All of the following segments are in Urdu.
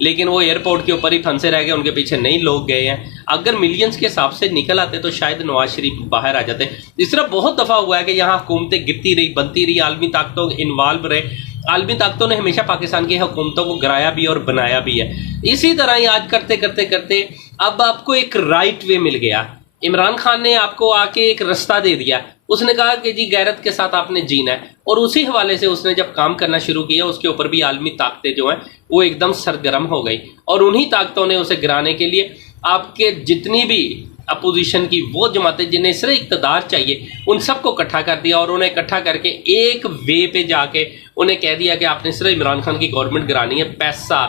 لیکن وہ ایئرپورٹ کے اوپر ہی پھنسے رہ گئے, ان کے پیچھے نہیں لوگ گئے ہیں. اگر ملینز کے حساب سے نکل آتے تو شاید نواز شریف باہر آ جاتے. اس طرح بہت دفعہ ہوا ہے کہ یہاں حکومتیں گرتی رہی, بنتی رہی, عالمی طاقتوں انوالو رہے. عالمی طاقتوں نے ہمیشہ پاکستان کی حکومتوں کو گرایا بھی اور بنایا بھی ہے. اسی طرح ہی آج کرتے کرتے کرتے اب آپ کو ایک رائٹ وے مل گیا. عمران خان نے آپ کو آ کے ایک رستہ دے دیا. اس نے کہا کہ جی غیرت کے ساتھ آپ نے جینا ہے, اور اسی حوالے سے اس نے جب کام کرنا شروع کیا اس کے اوپر بھی عالمی طاقتیں جو ہیں وہ ایک دم سرگرم ہو گئی, اور انہی طاقتوں نے اسے گرانے کے لیے آپ کے جتنی بھی اپوزیشن کی وہ جماعتیں جنہیں صرف اقتدار چاہیے ان سب کو اکٹھا کر دیا, اور انہیں اکٹھا کر کے ایک وے پہ جا کے انہیں کہہ دیا کہ آپ نے صرف عمران خان کی گورنمنٹ گرانی ہے, پیسہ,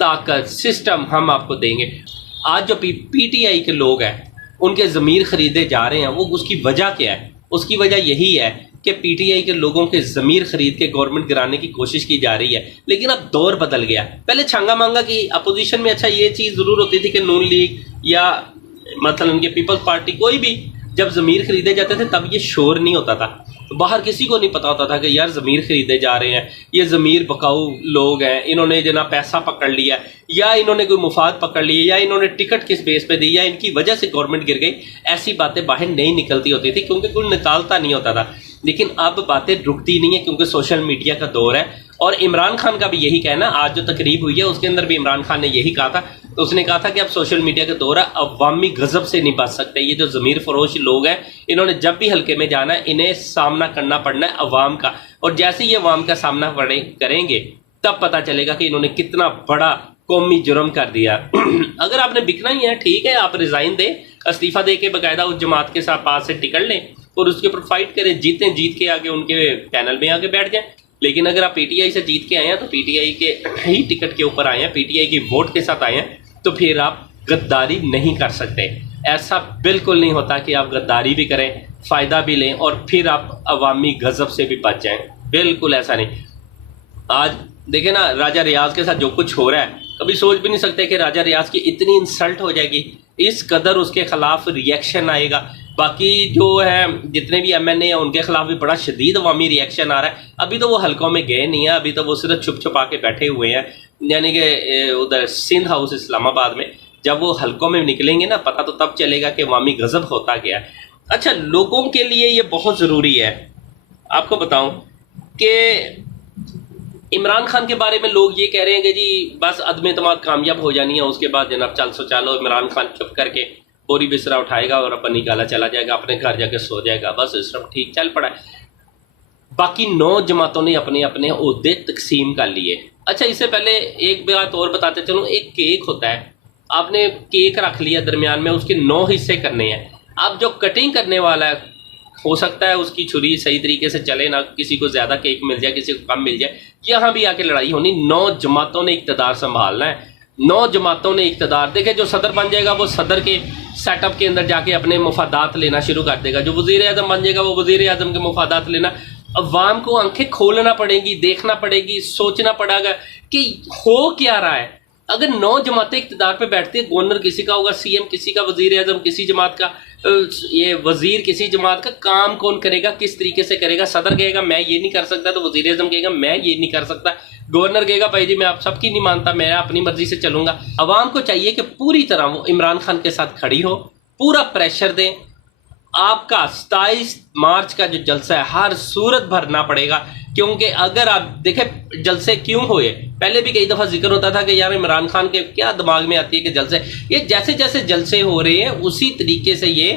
طاقت, سسٹم ہم آپ کو دیں گے. آج جو پی ٹی آئی کے لوگ ہیں ان کے ضمیر خریدے جا رہے ہیں, وہ اس کی وجہ کیا ہے؟ اس کی وجہ یہی ہے کہ پی ٹی آئی کے لوگوں کے ضمیر خرید کے گورنمنٹ گرانے کی کوشش کی جا رہی ہے. لیکن اب دور بدل گیا. پہلے چھانگا مانگا کی اپوزیشن میں اچھا یہ چیز ضرور ہوتی تھی کہ نون لیگ یا مثلا ان کے پیپلز پارٹی کوئی بھی جب ضمیر خریدے جاتے تھے تب یہ شور نہیں ہوتا تھا, باہر کسی کو نہیں پتا ہوتا تھا کہ یار ضمیر خریدے جا رہے ہیں, یہ ضمیر بکاؤ لوگ ہیں, انہوں نے جناب پیسہ پکڑ لیا, یا انہوں نے کوئی مفاد پکڑ لی, یا انہوں نے ٹکٹ کس بیس پہ دی, یا ان کی وجہ سے گورنمنٹ گر گئی. ایسی باتیں باہر نہیں نکلتی ہوتی تھی کیونکہ کوئی نکالتا نہیں ہوتا تھا. لیکن اب باتیں رکتی نہیں ہیں کیونکہ سوشل میڈیا کا دور ہے. اور عمران خان کا بھی یہی کہنا, آج جو تقریب ہوئی ہے اس کے اندر بھی عمران خان نے یہی کہا تھا. اس نے کہا تھا کہ اب سوشل میڈیا کا دور ہے, عوامی غضب سے نہیں بچ سکتے. یہ جو ضمیر فروش لوگ ہیں انہوں نے جب بھی حلقے میں جانا ہے انہیں سامنا کرنا پڑنا ہے عوام کا, اور جیسے یہ عوام کا سامنا کریں گے تب پتہ چلے گا کہ انہوں نے کتنا بڑا قومی جرم کر دیا. اگر آپ نے بکنا ہی ہے ٹھیک ہے, آپ ریزائن دیں, استعفیٰ دے کے باقاعدہ اس جماعت کے ساتھ پاس سے ٹکٹ لیں اور اس کے اوپر فائٹ کریں, جیتیں, جیت کے آگے ان کے پینل میں آگے بیٹھ جائیں. لیکن اگر آپ پی ٹی آئی سے جیت کے آئے ہیں تو پی ٹی آئی کے ہی ٹکٹ کے اوپر آئے ہیں, پی ٹی آئی کی ووٹ کے ساتھ آئے ہیں, تو پھر آپ غداری نہیں کر سکتے. ایسا بالکل نہیں ہوتا کہ آپ غداری بھی کریں, فائدہ بھی لیں اور پھر آپ عوامی غضب سے بھی بچ جائیں. بالکل ایسا نہیں. آج دیکھیں نا راجہ ریاض کے ساتھ جو کچھ ہو رہا ہے, کبھی سوچ بھی نہیں سکتے کہ راجہ ریاض کی اتنی انسلٹ ہو جائے گی, اس قدر اس کے خلاف ریئیکشن آئے گا. باقی جو ہے جتنے بھی ایم این اے ہیں ان کے خلاف بھی بڑا شدید عوامی ریئیکشن آ رہا ہے. ابھی تو وہ حلقوں میں گئے نہیں ہیں, ابھی تو وہ صرف چھپ چھپا کے بیٹھے ہوئے ہیں, یعنی کہ ادھر سندھ ہاؤس اسلام آباد میں. جب وہ حلقوں میں نکلیں گے نا پتہ تو تب چلے گا کہ عوامی غضب ہوتا گیا. اچھا, لوگوں کے لیے یہ بہت ضروری ہے. آپ کو بتاؤں کہ عمران خان کے بارے میں لوگ یہ کہہ رہے ہیں کہ جی بس عدم اعتماد کامیاب ہو جانی ہے, اس کے بعد جناب چل سو چالو, عمران خان چپ کر کے بوری بسرا اٹھائے گا اور اپن نکالا چلا جائے گا, اپنے گھر جا کے سو جائے گا, بس اس وقت ٹھیک چل پڑا ہے. باقی 9 جماعتوں نے اپنے اپنے عہدے تقسیم کر لیے. اچھا, اس سے پہلے ایک بات اور بتاتے چلوں. ایک کیک ہوتا ہے, آپ نے کیک رکھ لیا درمیان میں, اس کے 9 حصے کرنے ہیں. اب جو کٹنگ کرنے والا ہے ہو سکتا ہے اس کی چھری صحیح طریقے سے چلے نہ, کسی کو زیادہ کیک مل جائے, کسی کو کم مل جائے, یہاں بھی آ کے لڑائی ہونی. 9 جماعتوں نے اقتدار سنبھالنا ہے. 9 جماعتوں نے اقتدار. دیکھیں جو صدر بن جائے گا وہ صدر کے سیٹ اپ کے اندر جا کے اپنے مفادات لینا شروع کر دے گا. جو وزیر اعظم بن جائے گا وہ وزیر اعظم کے مفادات لینا. عوام کو آنکھیں کھولنا پڑے گی, دیکھنا پڑے گی, سوچنا پڑے گا کہ ہو کیا رہا ہے. اگر 9 جماعتیں اقتدار پہ بیٹھتی ہیں, گورنر کسی کا ہوگا, سی ایم کسی کا, وزیر اعظم کسی جماعت کا, یہ وزیر کسی جماعت کا, کام کون کرے گا, کس طریقے سے کرے گا. صدر کہے گا میں یہ نہیں کر سکتا تو وزیر اعظم کہے گا میں یہ نہیں کر سکتا, گورنر کہے گا بھائی جی میں آپ سب کی نہیں مانتا, میں اپنی مرضی سے چلوں گا. عوام کو چاہیے کہ پوری طرح وہ عمران خان کے ساتھ کھڑی ہو, پورا پریشر دیں. آپ کا 27 مارچ کا جو جلسہ ہے ہر صورت بھرنا پڑے گا, کیونکہ اگر آپ دیکھیں جلسے کیوں ہوئے, پہلے بھی کئی دفعہ ذکر ہوتا تھا کہ یار عمران خان کے کیا دماغ میں آتی ہے کہ جلسے, یہ جیسے جیسے جلسے ہو رہے ہیں اسی طریقے سے یہ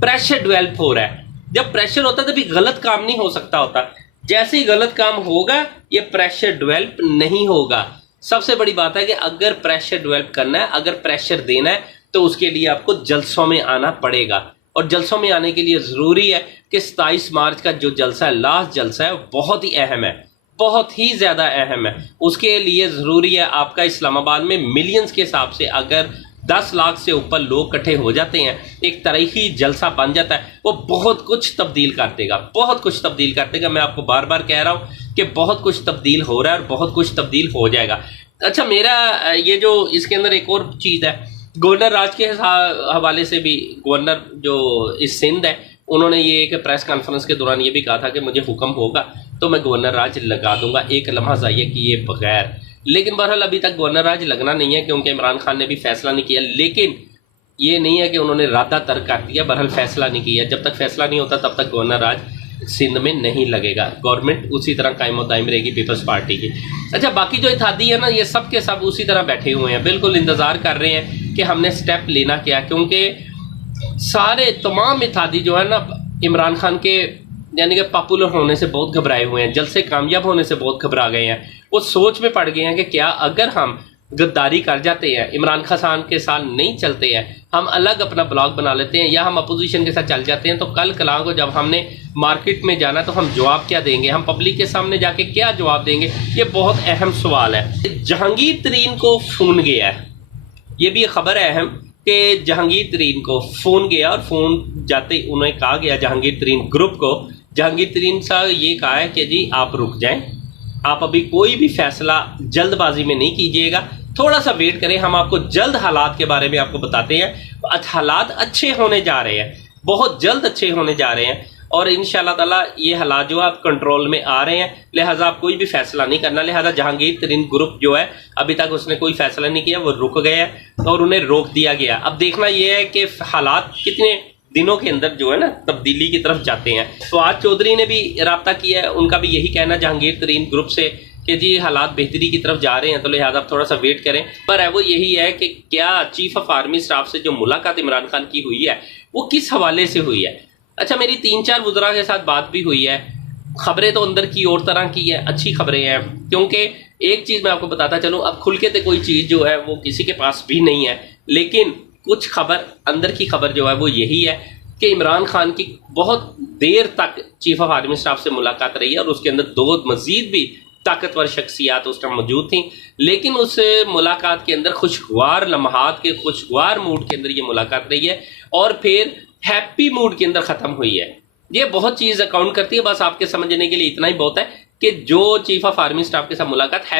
پریشر ڈیولپ ہو رہا ہے. جب پریشر ہوتا ہے تو بھی غلط کام نہیں ہو سکتا ہوتا, جیسے ہی غلط کام ہوگا یہ پریشر ڈیولپ نہیں ہوگا. سب سے بڑی بات ہے کہ اگر پریشر ڈیولپ کرنا ہے, اگر پریشر دینا ہے تو اس کے لیے آپ کو جلسوں میں آنا پڑے گا. اور جلسوں میں آنے کے لیے ضروری ہے کہ 27 مارچ کا جو جلسہ ہے, لاسٹ جلسہ ہے, بہت ہی اہم ہے, بہت ہی زیادہ اہم ہے. اس کے لیے ضروری ہے آپ کا اسلام آباد میں ملینز کے حساب سے اگر 10 لاکھ سے اوپر لوگ اکٹھے ہو جاتے ہیں, ایک تاریخی جلسہ بن جاتا ہے, وہ بہت کچھ تبدیل کر دے گا, بہت کچھ تبدیل کر دے گا. میں آپ کو بار بار کہہ رہا ہوں کہ بہت کچھ تبدیل ہو رہا ہے اور بہت کچھ تبدیل ہو جائے گا. اچھا, میرا یہ جو اس کے اندر ایک اور چیز ہے, گورنر راج کے حوالے سے بھی, گورنر جو اس سندھ ہے انہوں نے یہ ایک پریس کانفرنس کے دوران یہ بھی کہا تھا کہ مجھے حکم ہوگا تو میں گورنر راج لگا دوں گا, ایک لمحہ ضائع کیے بغیر. لیکن بہرحال ابھی تک گورنر راج لگنا نہیں ہے کیونکہ عمران خان نے بھی فیصلہ نہیں کیا. لیکن یہ نہیں ہے کہ انہوں نے رادہ ترک کر دیا، بہرحال فیصلہ نہیں کیا. جب تک فیصلہ نہیں ہوتا تب تک گورنر راج سندھ میں نہیں لگے گا. گورنمنٹ اسی طرح قائم و دائم رہے گی پیپلز پارٹی کی. اچھا باقی جو اتحادی ہے نا، یہ سب کے سب اسی طرح بیٹھے ہوئے ہیں، بالکل انتظار کر رہے ہیں کہ ہم نے سٹیپ لینا کیا. کیونکہ سارے تمام اتحادی جو ہے نا عمران خان کے یعنی کہ پاپولر ہونے سے بہت گھبرائے ہوئے ہیں، جلد سے کامیاب ہونے سے بہت گھبرا گئے ہیں. وہ سوچ میں پڑ گئے ہیں کہ کیا اگر ہم غداری کر جاتے ہیں، عمران خان کے ساتھ نہیں چلتے ہیں، ہم الگ اپنا بلاک بنا لیتے ہیں یا ہم اپوزیشن کے ساتھ چل جاتے ہیں، تو کل کلاں کو جب ہم نے مارکیٹ میں جانا تو ہم جواب کیا دیں گے، ہم پبلک کے سامنے جا کے کیا جواب دیں گے؟ یہ بہت اہم سوال ہے. جہانگیر ترین کو فون گیا ہے، یہ بھی خبر ہے اہم کہ جہانگیر ترین کو فون گیا، اور فون جاتے انہیں کہا گیا جہانگیر ترین گروپ کو، جہانگیر ترین صاحب یہ کہا ہے کہ جی آپ رک جائیں، آپ ابھی کوئی بھی فیصلہ جلد بازی میں نہیں کیجیے گا، تھوڑا سا ویٹ کریں، ہم آپ کو جلد حالات کے بارے میں آپ کو بتاتے ہیں. حالات اچھے ہونے جا رہے ہیں، بہت جلد اچھے ہونے جا رہے ہیں، اور انشاءاللہ تعالیٰ یہ حالات جو ہے آپ کنٹرول میں آ رہے ہیں. لہٰذا آپ کوئی بھی فیصلہ نہیں کرنا. لہٰذا جہانگیر ترین گروپ جو ہے ابھی تک اس نے کوئی فیصلہ نہیں کیا، وہ رک گئے ہیں اور انہیں روک دیا گیا. اب دیکھنا یہ ہے کہ حالات کتنے دنوں کے اندر جو ہے نا تبدیلی کی طرف جاتے ہیں. فواد چودھری نے بھی رابطہ کیا ہے، ان کا بھی یہی کہنا جہانگیر ترین گروپ سے کہ جی حالات بہتری کی طرف جا رہے ہیں، تو لہٰذا آپ تھوڑا سا ویٹ کریں. پر ہے وہ یہی ہے کہ کیا چیف آف آرمی اسٹاف سے جو ملاقات عمران خان کی ہوئی ہے وہ کس حوالے سے ہوئی ہے. اچھا میری 3-4 وزراء کے ساتھ بات بھی ہوئی ہے. خبریں تو اندر کی اور طرح کی ہے، اچھی خبریں ہیں. کیونکہ ایک چیز میں آپ کو بتاتا چلوں، اب کھل کے تو کوئی چیز جو ہے وہ کسی کے پاس بھی نہیں ہے، لیکن کچھ خبر اندر کی خبر جو ہے وہ یہی ہے کہ عمران خان کی بہت دیر تک چیف آف آرمی اسٹاف سے ملاقات رہی ہے، اور اس کے اندر 2 مزید بھی طاقتور شخصیات اس ٹائم موجود تھیں. لیکن اس ملاقات کے اندر خوشگوار لمحات کے خوشگوار موڈ کے اندر یہ ملاقات رہی ہے، اور پھر ہیپی موڈ کے اندر ختم ہوئی ہے. یہ بہت چیز اکاؤنٹ کرتی ہے. بس آپ کے سمجھنے کے لیے اتنا ہی بہت ہے کہ جو چیف آف آرمی اسٹاف کے ساتھ ملاقات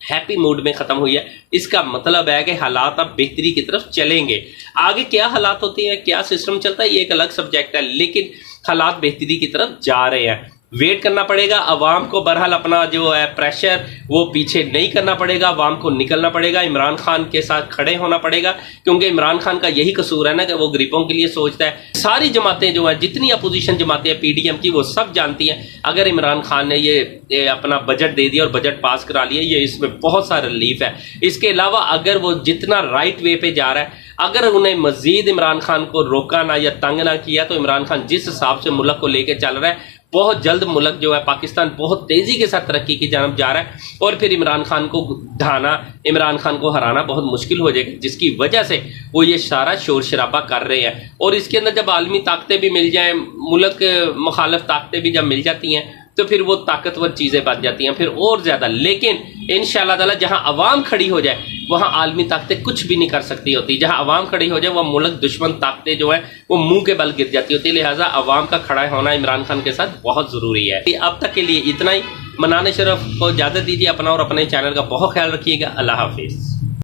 ہیپی موڈ میں ختم ہوئی ہے، اس کا مطلب ہے کہ حالات اب بہتری کی طرف چلیں گے. آگے کیا حالات ہوتے ہیں، کیا سسٹم چلتا ہے، یہ ایک الگ سبجیکٹ ہے، لیکن حالات بہتری کی طرف جا رہے ہیں. ویٹ کرنا پڑے گا عوام کو. بہرحال اپنا جو ہے پریشر وہ پیچھے نہیں کرنا پڑے گا، عوام کو نکلنا پڑے گا، عمران خان کے ساتھ کھڑے ہونا پڑے گا. کیونکہ عمران خان کا یہی قصور ہے نا کہ وہ غریبوں کے لیے سوچتا ہے. ساری جماعتیں جو ہیں، جتنی اپوزیشن جماعتیں ہیں پی ڈی ایم کی، وہ سب جانتی ہیں اگر عمران خان نے یہ اپنا بجٹ دے دیا اور بجٹ پاس کرا لیا، یہ اس میں بہت سارا ریلیف ہے. اس کے علاوہ اگر وہ جتنا رائٹ وے پہ جا رہا ہے، اگر انہیں مزید عمران خان کو روکا نہ یا تنگ نہ کیا، تو عمران خان جس حساب سے ملک کو لے کے چل رہا ہے، بہت جلد ملک جو ہے پاکستان بہت تیزی کے ساتھ ترقی کی جانب جا رہا ہے، اور پھر عمران خان کو ڈھانا، عمران خان کو ہرانا بہت مشکل ہو جائے گا، جس کی وجہ سے وہ یہ سارا شور شرابہ کر رہے ہیں. اور اس کے اندر جب عالمی طاقتیں بھی مل جائیں، ملک مخالف طاقتیں بھی جب مل جاتی ہیں، تو پھر وہ طاقتور چیزیں بن جاتی ہیں پھر اور زیادہ. لیکن انشاءاللہ تعالی جہاں عوام کھڑی ہو جائے وہاں عالمی طاقتیں کچھ بھی نہیں کر سکتی ہوتی. جہاں عوام کھڑی ہو جائے وہ ملک دشمن طاقتیں جو ہیں وہ منہ کے بل گر جاتی ہوتی. لہٰذا عوام کا کھڑا ہونا عمران خان کے ساتھ بہت ضروری ہے. اب تک کے لیے اتنا ہی. منان اشرف کو اجازت دیجیے. اپنا اور اپنے چینل کا بہت خیال رکھیے گا. اللہ حافظ.